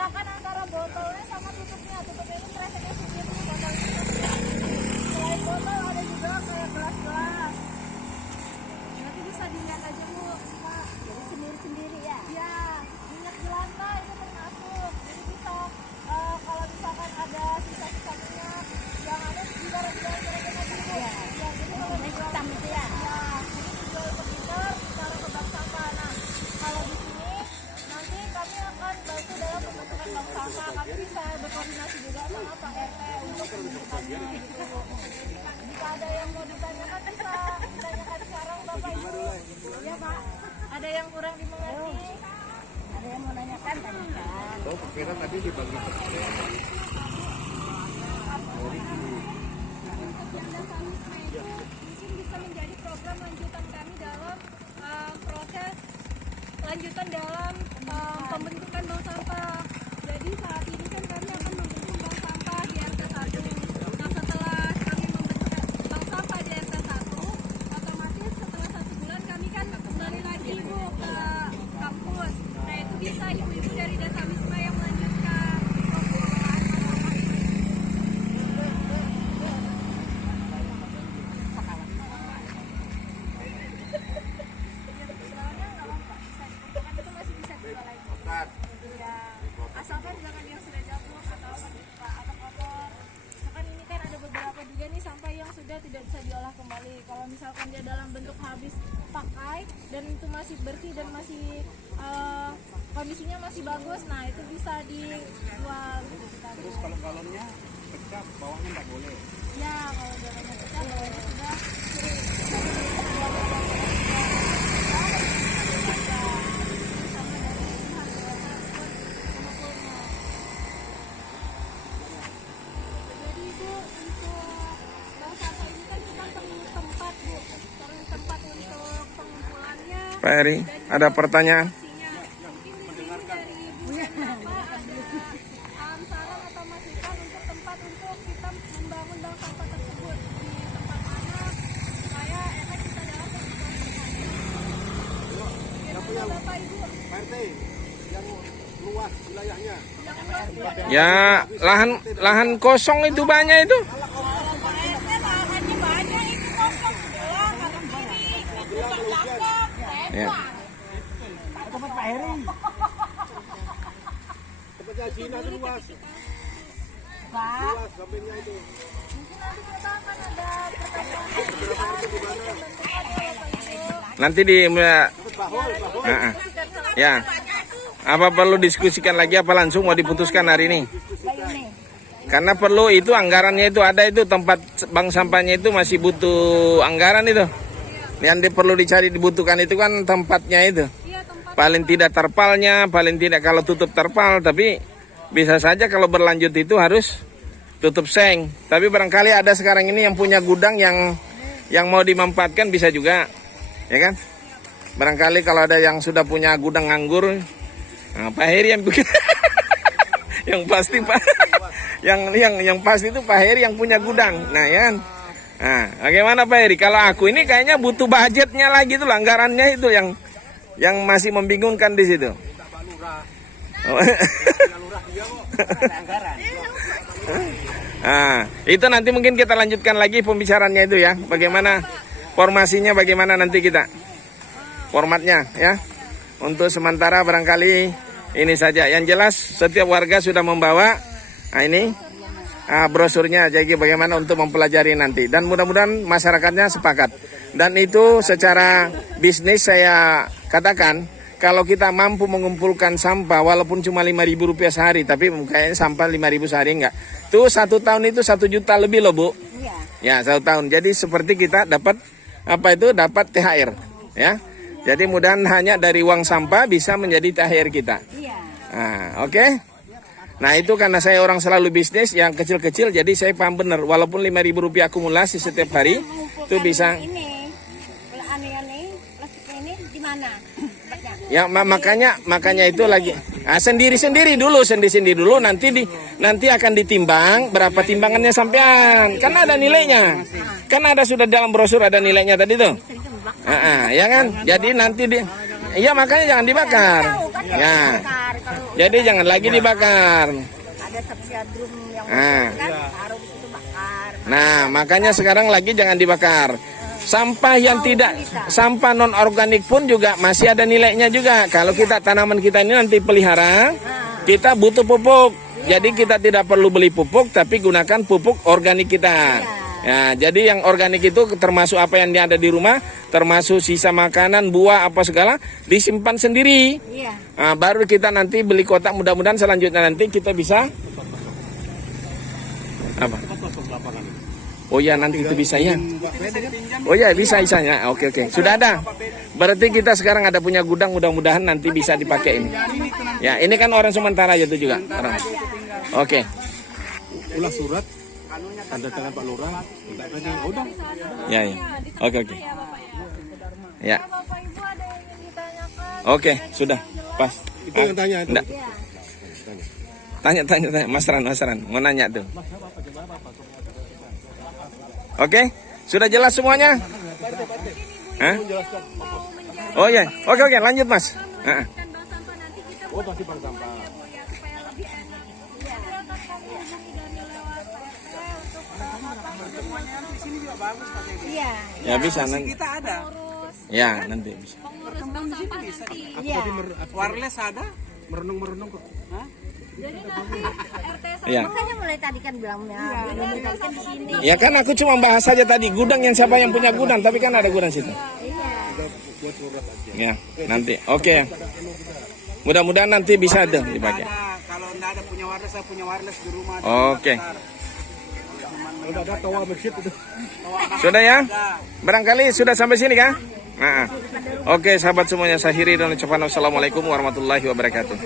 misalkan antara botolnya sama tutupnya ini kreseknya sendiri botol itu. Selain botol ada juga kayak gelas-gelas. Nanti bisa dilihat aja Bu, Pak. Jadi sendiri-sendiri ya? Iya, minyak jelanta itu termasuk. Jadi bisa kalau misalkan ada sisa-sisa minyak yang ada di barang-barang tadi Bu. Iya. Ya, jadi kalau Hitam itu ya? ya, ini dijual ke liter, ditaruh ke bank sampah. Nah, kalau di sini nanti kami akan bantu dalam pembentukan bank sampah. Kami bisa berkoordinasi juga sama Pak RT untuk pembentukannya gitu. Jika ada yang mau ditanyakan bisa ditanyakan sekarang Bapak Ibu. Ya Pak, ada yang kurang dimengerti? Ada yang mau nanyakan, tanyakan. Oh, kira tadi dibagi Mungkin bisa menjadi program lanjutan kami dalam proses lanjutan dalam pembentukan bank sampah. Jadi saat ini kan kami akan membentuk bank sampah di RT 1. Nah setelah kami membentuk bank sampah di RT 1, otomatis setelah 1 bulan kami kan kembali lagi Bu ke kampus. Nah itu bisa ibu-ibu dari Desa Wisma yang melanjutkan pengelolaan masalah ini. Asalkan jangan yang sudah jatuh atau kotor. Misalkan ini kan ada beberapa juga nih sampah yang sudah tidak bisa diolah kembali. Kalau misalkan dia dalam bentuk habis pakai dan itu masih bersih dan masih kondisinya masih bagus, nah itu bisa dijual. Terus kalau galonnya pecah, bawahnya nggak boleh. Ya kalau galonnya pecah, bawahnya sudah Jadi itu untuk bank sampah ini kan kita perlu tempat Bu, perlu tempat untuk pengumpulannya. Pak Heri, ada pertanyaan? Mungkin di sini dari Ibu Menapa ada saran atau masukan untuk tempat untuk kita membangun bank sampah tersebut di tempat mana supaya efek kita dalam pengumpulan sampahnya. Bagaimana Bapak Ibu? Pak RT, yang luas wilayahnya. Yang luas Bu. Ya, lahan kosong itu banyak itu. Lahannya banyak itu kosong doang karena kiri bukan cakep. Ya. Tempat Pak Heri. Tempatnya Cina itu luas. Pak. Luas sampingnya itu. Mungkin nanti kita akan ada pertanyaan pembentukannya Bapak Ibu. Nanti di Bahul. ya. Apa perlu diskusikan lagi apa langsung mau diputuskan hari ini? Karena perlu itu anggarannya itu ada itu tempat bank sampahnya itu masih butuh anggaran itu. Yang perlu dicari dibutuhkan itu kan tempatnya itu. Iya, tempat Paling tidak terpalnya, paling tidak kalau tutup terpal, tapi bisa saja kalau berlanjut itu harus tutup seng. Tapi barangkali ada sekarang ini yang punya gudang yang mau dimanfaatkan bisa juga, ya kan? Barangkali kalau ada yang sudah punya gudang anggur, nah, Pak Heri yang bikin, yang pasti Pak, yang pasti itu Pak Heri yang punya gudang, nah ya kan? Nah, bagaimana Pak Heri? Kalau aku ini kayaknya butuh budgetnya lagi tuh, anggarannya itu yang masih membingungkan di situ. Nah, itu nanti mungkin kita lanjutkan lagi pembicaraannya itu ya. Bagaimana formasinya, bagaimana nanti kita formatnya ya. Untuk sementara barangkali ini saja. Yang jelas setiap warga sudah membawa ini brosurnya, jadi bagaimana untuk mempelajari nanti. Dan mudah-mudahan masyarakatnya sepakat. Dan itu secara bisnis saya katakan, kalau kita mampu mengumpulkan sampah walaupun cuma Rp5.000 sehari, tapi kayaknya sampah 5.000 sehari enggak. Tuh 1 tahun itu 1 juta lebih loh Bu. Iya. Ya 1 tahun. Jadi seperti kita dapat dapat THR ya. Jadi mudahan hanya dari uang sampah bisa menjadi THR kita. Iya. Nah, oke. Nah itu karena saya orang selalu bisnis yang kecil-kecil, jadi saya paham benar. Walaupun Rp5.000 akumulasi setiap hari, itu bisa. Ini, plastiknya ini di mana? Ya makanya itu lagi. Nah, sendiri-sendiri dulu nanti akan ditimbang berapa timbangannya sampean. Kan ada nilainya. Kan ada sudah dalam brosur ada nilainya tadi tuh. Ya kan? Jadi nanti iya makanya jangan dibakar. Ya. Jadi jangan lagi dibakar. Ada sepsiadrum yang Ah. kan taruh di situ bakar. Nah, makanya sekarang lagi jangan dibakar. Sampah yang tidak, sampah non organik pun juga masih ada nilainya juga. Kalau kita tanaman kita ini nanti pelihara, kita butuh pupuk. Jadi kita tidak perlu beli pupuk, tapi gunakan pupuk organik kita. Ya, jadi yang organik itu termasuk apa yang ada di rumah, termasuk sisa makanan, buah, apa segala, disimpan sendiri. Iya. Nah, baru kita nanti beli kotak, mudah-mudahan selanjutnya nanti kita bisa apa? Oh ya, nanti itu bisa ya. Oh ya, bisa isanya. Oke. Sudah ada. Berarti kita sekarang ada punya gudang, mudah-mudahan nanti bisa dipakai ini. Ya, ini kan orang sementara aja itu juga. Oke. Ulah surat, tanda tangan Pak Lurah, minta aja. Udah. Ya. Oke. Ya Bapak ya. Ya. Bapak Ibu ada yang ingin ditanyakan? Oke, sudah. Pas. Itu yang tanya itu. Enggak. Tanya. Mas Ran. Mau nanya tuh. Oke, sudah jelas semuanya? Hah? Oh ya, oke, lanjut Mas. Kan bank sampah nanti kita buat Pasti bank sampah. ya Bu ya, supaya lebih enak. Silakan kami hubungi dari lewat PRT untuk Iya. Ya bisa nanti. Kita ada. pengurus Ya nanti bisa. bank sampah nanti. Iya. Wireless ada. Merenung kok. Hah? Jadi nanti RT sama Ya. Makanya mulai tadi kan bilangnya, mulai tadi kan di sini. Ya kan aku cuma bahas saja tadi gudang yang siapa yang punya gudang, tapi kan ada gudang situ. Iya. Ya, nanti. Oke. Mudah-mudahan nanti bisa deh dipakai. Kalau enggak ada punya wireless, saya punya wireless di rumah. Oke. Udah ada tower masjid itu. Sudah ya? Barangkali sudah sampai sini kan? Nah. Oke, sahabat semuanya, saya Hiri dan ucapan wassalamualaikum warahmatullahi wabarakatuh.